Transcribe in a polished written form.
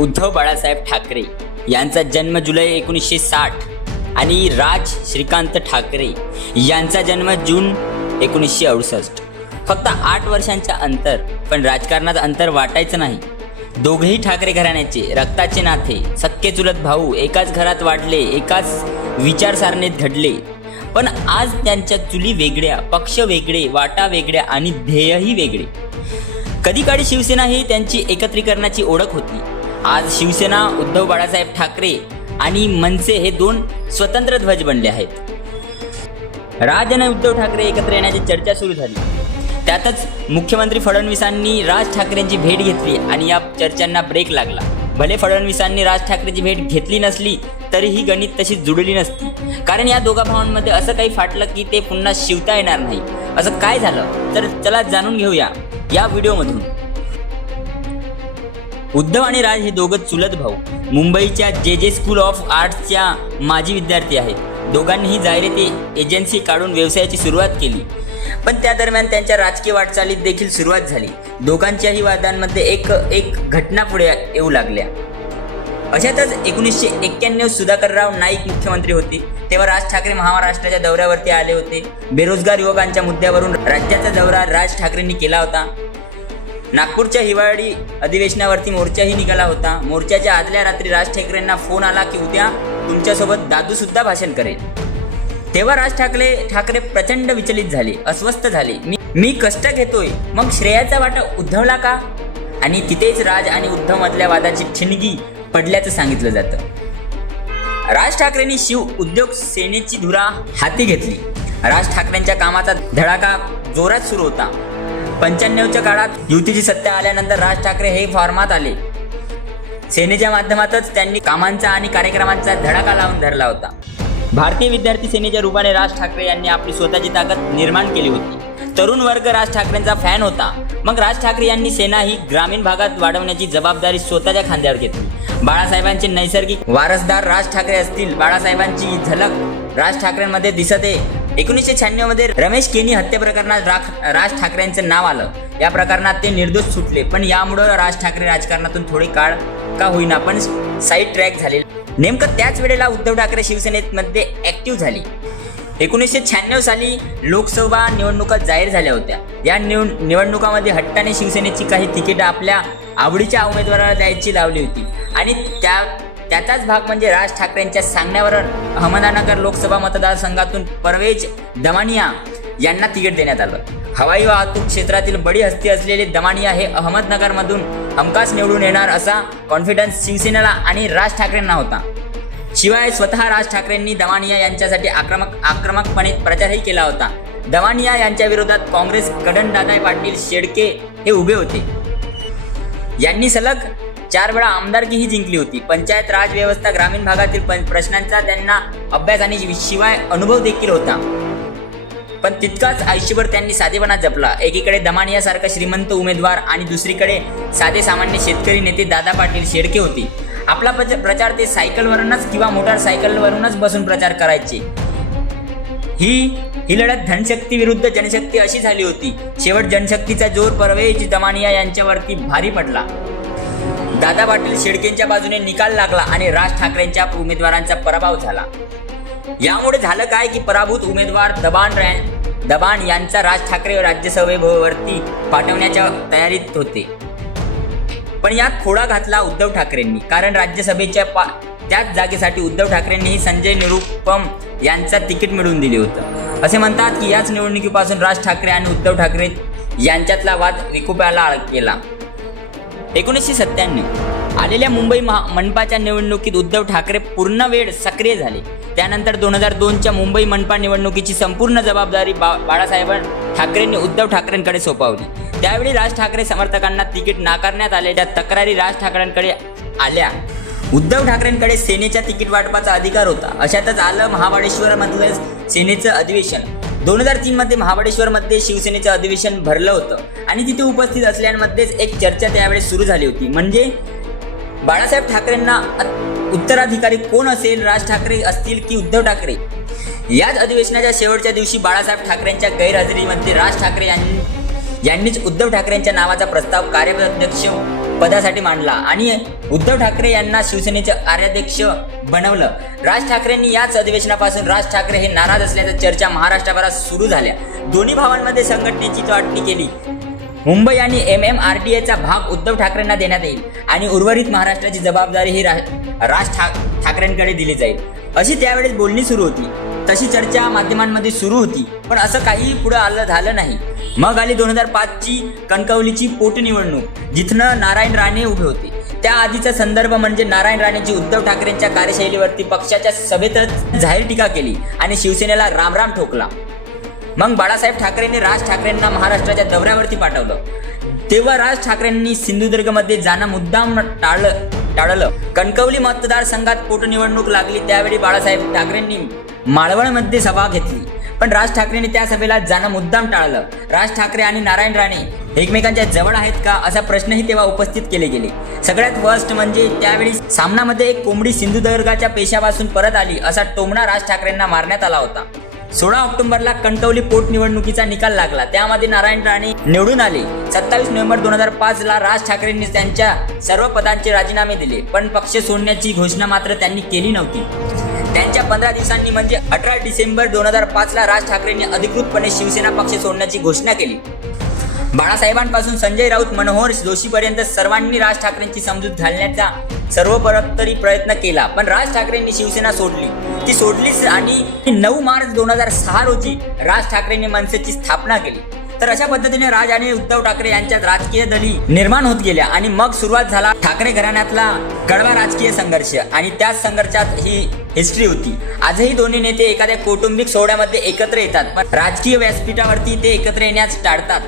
उद्धव बाळासाहेब ठाकरे यांचा जन्म जुलै 1960 आणि राज श्रीकांत ठाकरे यांचा जन्म जून 1968. फक्त 8 वर्षांच्या अंतर, पण राजकारणात अंतर वाटायचं नाही. दोघेही ठाकरे घराण्याचे रक्ताचे नाते, सख्खे चुलत भाऊ, एकाच घरात वाढले, एकाच विचारसरणीत घडले. पण आज त्यांच्या चुली वेगळ्या, पक्ष वेगळे, वाटा वेगळ्या आणि ध्येयही वेगळे. कधी काळी शिवसेना ही त्यांची एकत्रीकरणाची ओळख होती. आज शिवसेना, उद्धव बाळासाहेब ठाकरे आणि मनसे हे 2 स्वतंत्र ध्वज बनले आहेत. राज आणि उद्धव ठाकरे एकत्र येण्याची चर्चा सुरू झाली. त्यातच मुख्यमंत्री फडणवीसांनी राज ठाकरेंची भेट घेतली आणि या चर्चांना ब्रेक लागला. भले फडणवीसांनी राज ठाकरेंची भेट घेतली नसली तरीही गणित तशी जुळली नसती. कारण या दोघा भावांमध्ये असं काही फाटलं की ते पुन्हा शिवता येणार नाही. असं काय झालं तर चला जाणून घेऊया या व्हिडिओमधून. उद्धव आणि राज हे दोघं चुलत भाऊ मुंबईच्या जे स्कूल ऑफ आर्ट्सच्या माजी विद्यार्थी आहेत. दोघांनीही जाहिराती एजन्सी काढून व्यवसायाची सुरुवात केली. पण त्या दरम्यान त्यांच्या राजकीय वाटचालीत देखील सुरुवात झाली. दोघांच्याही वादांमध्ये एक घटना पुढे येऊ लागल्या. अशातच 1991 सुधाकरराव नाईक मुख्यमंत्री होते. तेव्हा राज ठाकरे महाराष्ट्राच्या दौऱ्यावरती आले होते. बेरोजगार युवकांच्या मुद्द्यावरून राज्याचा दौरा राज ठाकरेंनी केला होता. नागपूरच्या हिवाळी अधिवेशनावरती मोर्चाही निघाला होता. मोर्चाच्या आदल्या रात्री राज ठाकरेंना फोन आला की उद्या तुमच्यासोबत दादू सुद्धा भाषण करेल. तेव्हा राज ठाकरे प्रचंड विचलित झाले, अस्वस्थ झाले. मी कष्ट घेतोय, मग श्रेयाचा वाटा उद्धवला का? आणि तिथेच राज आणि उद्धव मधल्या वादाची ठिणगी पडल्याचं सांगितलं जातं. राज ठाकरेंनी शिव उद्योग सेनेची धुरा हाती घेतली. राज ठाकरेंच्या कामाचा धडाका जोरात सुरू होता. 95च्या काळात युतीची सत्ता आल्यानंतर राज ठाकरे हे फॉर्मात आले. सेनेच्या माध्यमातच त्यांनी कामांचा आणि कार्यक्रमांचा धडाका लावून धरला होता. भारतीय विद्यार्थी सेनेच्या रूपाने राज ठाकरे यांनी आपली स्वतःची ताकद निर्माण केली होती. तरुण वर्ग राज ठाकरेंचा फॅन होता. मग राज ठाकरे यांनी सेना ही ग्रामीण भागात वाढवण्याची जबाबदारी स्वतःच्या खांद्यावर घेतली. बाळासाहेबांचे नैसर्गिक वारसदार राज ठाकरे असतील. बाळासाहेबांची झलक राज ठाकरेंमध्ये दिसते. 1996 मध्ये रमेश केनी हत्या प्रकरणात राज ठाकरेंचं नाव आलं. या प्रकरणात ते निर्दोष सुटले. पण यामुळे राज ठाकरे राजकारणातून थोडी काळ का होईना पण साईड ट्रॅक झाले. नेमकं त्याच वेळेला उद्धव ठाकरे शिवसेनेमध्ये ऍक्टिव्ह झाली. 1996 साली लोकसभा निवडणुका जाहीर झाल्या होत्या. या निवडणुकामध्ये हट्टाने शिवसेनेची काही तिकीट आपल्या आवडीच्या उमेदवाराला द्यायची लावली होती. आणि त्याचाच भाग म्हणजे राज ठाकरेंच्या सांगण्यावर अहमदनगर लोकसभा मतदारसंघातून परवेज दमानिया यांना तिकीट देण्यात आलं. हवाई वाहतूक क्षेत्रातील बडी हस्ती असलेले दमानिया हे अहमदनगरमधून हमखास निवडून येणार असा कॉन्फिडन्स शिवसेनेला आणि राज ठाकरेंना होता. शिवाय स्वतः राज ठाकरेंनी दमानिया यांच्यासाठी आक्रमकपणे प्रचारही केला होता. दमानिया यांच्या विरोधात काँग्रेस कडन पाटील शेडके हे उभे होते. यांनी सलग 4 वेळा आमदारकीही जिंकली होती. पंचायत राज व्यवस्था, ग्रामीण भागातील प्रश्नांचा त्यांना अभ्यास आणि शिवाय अनुभव देखील होता. पण तितकाच आयुष्यभर त्यांनी साधेपणा जपला. एकीकडे दमानियासारखा श्रीमंत उमेदवार आणि दुसरीकडे साधे सामान्य शेतकरी नेते दादा पाटील शेडके होते. आपला प्रचार ते सायकलवरूनच किंवा मोटारसायकलवरूनच बसून प्रचार करायचे. ही लढत धनशक्ती विरुद्ध जनशक्ती अशी झाली होती. शेवट जनशक्तीचा जोर परवेज दमानिया यांच्यावरती भारी पडला. दादा पाटील शेडकेंच्या बाजूने निकाल लागला आणि राज ठाकरेंच्या उमेदवारांचा पराभव झाला. यामुळे झालं काय की पराभूत उमेदवार दबाण यांचा राज ठाकरे राज्यसभेवरती पाठवण्याच्या तयारीत होते. पण यात खोडा घातला उद्धव ठाकरेंनी. कारण राज्यसभेच्या त्याच जागेसाठी उद्धव ठाकरेंनीही संजय निरुपम यांचा तिकीट मिळवून दिले होतं. असे म्हणतात की याच निवडणुकीपासून राज ठाकरे आणि उद्धव ठाकरे यांच्यातला वाद विकोपाला गेला. 1997 आलेल्या मुंबई मनपाच्या निवडणुकीत उद्धव ठाकरे पूर्ण वेळ सक्रिय झाले. त्यानंतर 2002च्या मुंबई मनपा निवडणुकीची संपूर्ण जबाबदारी बाळासाहेब ठाकरेंनी उद्धव ठाकरेंकडे सोपवली. त्यावेळी राज ठाकरे समर्थकांना तिकीट नाकारण्यात आल्याच्या तक्रारी राज ठाकरेंकडे आल्या. उद्धव ठाकरेंकडे सेनेच्या तिकीट वाटपाचा अधिकार होता. अशातच आलं महाबळेश्वरमधलं सेनेचं अधिवेशन. 2003 मध्ये महाबळेश्वरमध्ये शिवसेनेचं अधिवेशन भरलं होतं आणि तिथे उपस्थित असलेल्यांमध्येच एक चर्चा त्यावेळेस सुरू झाली होती. म्हणजे बाळासाहेब ठाकरेंना उत्तराधिकारी कोण असेल, राज ठाकरे असतील की उद्धव ठाकरे? याच अधिवेशनाच्या शेवटच्या दिवशी बाळासाहेब ठाकरेंच्या गैरहजेरीमध्ये राज ठाकरे यांनीच उद्धव ठाकरेंच्या नावाचा प्रस्ताव कार्याध्यक्ष पदासाठी मांडला आणि उद्धव ठाकरे यांना शिवसेनेचे कार्याध्यक्ष बनवलं. राज ठाकरेंनी याच अधिवेशनापासून राज ठाकरे हे नाराज असल्याच्या चर्चा महाराष्ट्रभरात सुरू झाल्या. दोन्ही भावांमध्ये संघटनेची वाटणी केली. मुंबई आणि MMRDAचा भाग उद्धव ठाकरेंना देण्यात येईल आणि उर्वरित महाराष्ट्राची जबाबदारी ही राज ठाकरेंकडे दिली जाईल, अशी त्यावेळेस बोलणी सुरू होती. तशी चर्चा माध्यमांमध्ये सुरू होती, पण असं काही पुढे झालं नाही. मग आली 2005ची कणकवलीची पोटनिवडणूक, जिथनं नारायण राणे उभे होते. त्या आधीचा संदर्भ म्हणजे नारायण राणेंची उद्धव ठाकरेंच्या कार्यशैलीवरती पक्षाच्या सभेतच जाहीर टीका केली आणि शिवसेनेला रामराम ठोकला. मग बाळासाहेब ठाकरेंनी राज ठाकरेंना महाराष्ट्राच्या दौऱ्यावरती पाठवलं. तेव्हा राज ठाकरेंनी सिंधुदुर्गमध्ये जाणं मुद्दाम टाळलं. कणकवली मतदारसंघात पोटनिवडणूक लागली त्यावेळी बाळासाहेब ठाकरेंनी माळवणमध्ये सभा घेतली, पण राज ठाकरेंनी त्या सभेला जाणं मुद्दाम टाळलं. राज ठाकरे आणि नारायण राणे एकमेकांच्या जवळ आहेत का असा प्रश्नही तेव्हा उपस्थित केले गेले. सगळ्यात वर्स्ट म्हणजे त्यावेळी सामनामध्ये एक कोंबडी सिंधुदुर्गाच्या पेशापासून परत आली असा टोमणा राज ठाकरेंना मारण्यात आला होता. 16 ऑक्टोबरला कणकवली पोटनिवडणुकीचा निकाल लागला. त्यामध्ये नारायण राणे निवडून आले. 27 नोव्हेंबर 2005ला राज ठाकरेंनी त्यांच्या सर्व पदांचे राजीनामे दिले, पण पक्ष सोडण्याची घोषणा मात्र त्यांनी केली नव्हती. त्यांच्या 15 दिवसांनी म्हणजे 18 डिसेंबर 2005ला राज ठाकरेंनी अधिकृतपणे शिवसेना पक्ष सोडण्याची घोषणा केली. बाळासाहेबांपासून संजय राऊत, मनोहर जोशीपर्यंत सर्वांनी राज ठाकरेंची समजूत घालण्याचा सर्वतोपरी प्रयत्न केला, पण राज ठाकरेंनी शिवसेना सोडली. ती सोडलीच आणि 9 मार्च 2006 रोजी राज ठाकरेंनी मनसेची स्थापना केली. तर अशा पद्धतीने राज आणि उद्धव ठाकरे यांच्यात राजकीय दली निर्माण होत गेल्या आणि मग सुरुवात झाला ठाकरे घराण्यातला कडवा राजकीय संघर्ष आणि त्याच संघर्षात ही हिस्ट्री होती. आजही दोन्ही नेते एखाद्या कौटुंबिक सोहळ्यामध्ये एकत्र येतात, पण राजकीय व्यासपीठावरती ते एकत्र येण्यास टाळतात.